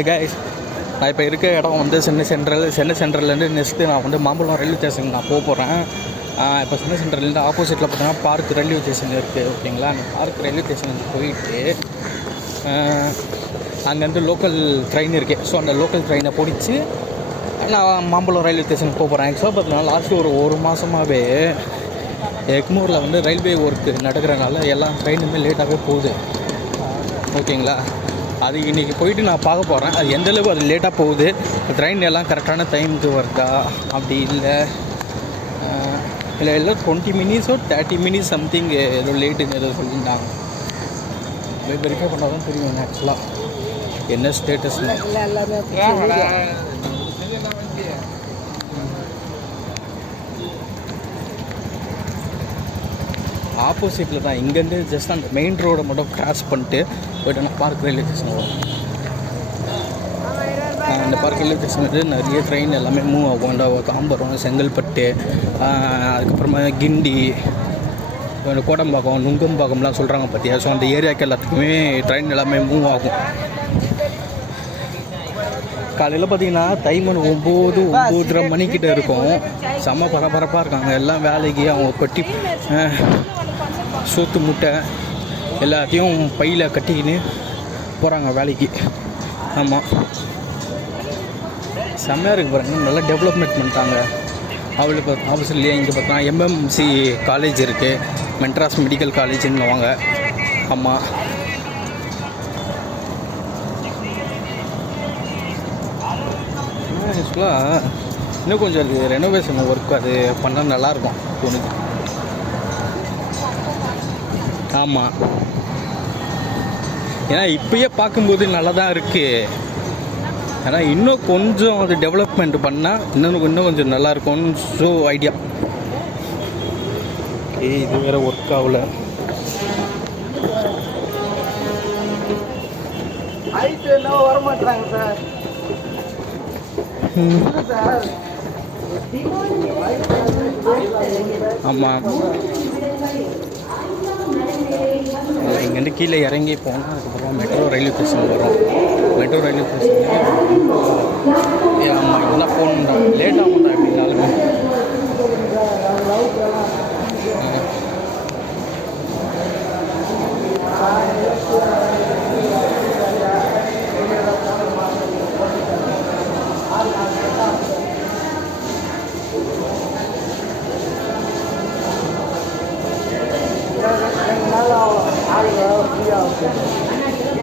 Guys, நான் இப்போ இருக்க இடம் வந்து சென்னை சென்ட்ரல்லேருந்து நெக்ஸ்ட்டு நான் வந்து மாம்பழம் ரயில்வே ஸ்டேஷன் நான் போகிறேன். இப்போ சென்னை சென்ட்ரல்லேருந்து ஆப்போசிட்டில் பார்த்தீங்கன்னா பார்க் ரயில்வே ஸ்டேஷன் இருக்குது. ஓகேங்களா, அந்த பார்க் ரயில்வே ஸ்டேஷனுக்கு போயிட்டு அங்கேருந்து லோக்கல் ட்ரெயின் இருக்குது. ஸோ அந்த லோக்கல் ட்ரெயினை பிடிச்சி நான் மாம்பழம் ரயில்வே ஸ்டேஷனுக்கு போகிறேன். ஆக்சுவலாக பார்த்தீங்கன்னா லாஸ்ட்டு ஒரு மாதமாகவே எக்மூரில் வந்து ரயில்வே ஒர்க்கு நடக்கிறனால எல்லா ட்ரெயினுமே லேட்டாகவே போகுது. ஓகேங்களா, அது இன்றைக்கி போயிட்டு நான் பார்க்க போகிறேன். அது எந்தளவுக்கு அது லேட்டாக போகுது, ட்ரெயின் எல்லாம் கரெக்டான டைமுக்கு வருதா அப்படி இல்லை 20 மினிட்ஸோ 30 மினிட்ஸ் சம்திங் ஏதோ லேட்டுன்னு ஏதோ சொல்லியிருந்தாங்க. வெரிஃபை பண்ணால் தான் தெரியும் ஆக்சுவலாக என்ன ஸ்டேட்டஸ்னு. ஆப்போசிட்டில் தான், இங்கேருந்து ஜஸ்ட் அந்த மெயின் ரோடை மட்டும் கிராஸ் பண்ணிட்டு போய்ட்டு நான் பார்க் ரயில்வே ஸ்டேஷன் வரும். அந்த பார்க் ரயில்வே ஸ்டேஷன் வந்து நிறைய ட்ரெயின் எல்லாமே மூவ் ஆகும். அந்த தாம்பரம், செங்கல்பட்டு, அதுக்கப்புறமா கிண்டி, கோடம்பாக்கம், நுங்கம்பாக்கம்லாம் சொல்கிறாங்க பார்த்தியா. ஸோ அந்த ஏரியாவுக்கு எல்லாத்துக்குமே ட்ரெயின் எல்லாமே மூவ் ஆகும். காலையில் பார்த்தீங்கன்னா டைம் 9-9:30 மணிக்கிட்ட இருக்கும். செம்ம பரபரப்பாக இருக்காங்க எல்லாம் வேலைக்கு. அவங்க கொட்டி சோத்து முட்டை எல்லாத்தையும் பையில் கட்டிக்கின்னு போகிறாங்க வேலைக்கு. ஆமாம், செம்மையாக இருக்குது பாருங்க, நல்லா டெவலப்மெண்ட் பண்ணிட்டாங்க. அவளுக்கு ஆப்போசிட்லேயே இங்கே பார்த்தா எம்எம்சி காலேஜ் இருக்குது, மெட்ராஸ் மெடிக்கல் காலேஜுன்னு வாங்க. ஆமாம், ஆக்சுவலாக இன்னும் கொஞ்சம் அது ரெனோவேஷன் ஒர்க் அது பண்ணால் நல்லாயிருக்கும் தோணுது. ஆமாம், ஏன்னா இப்போயே பார்க்கும்போது நல்லா தான் இருக்குது. ஆனால் இன்னும் கொஞ்சம் அது டெவலப்மெண்ட் பண்ணால் இன்னும் கொஞ்சம் நல்லாயிருக்கும்னு ஸோ ஐடியா. இது வேறு ஒர்க் ஆகல. வரமாட்டாங்க சார். ஆமாம், இங்கேருந்து கீழே இறங்கி போனால் அதுக்கப்புறம் மெட்ரோ ரயில்வே ஸ்டேஷன் வரும். மெட்ரோ ரயில்வே ஸ்டேஷன் ஆமாம், இதெல்லாம் போகணுண்டா லேட் ஆகும்.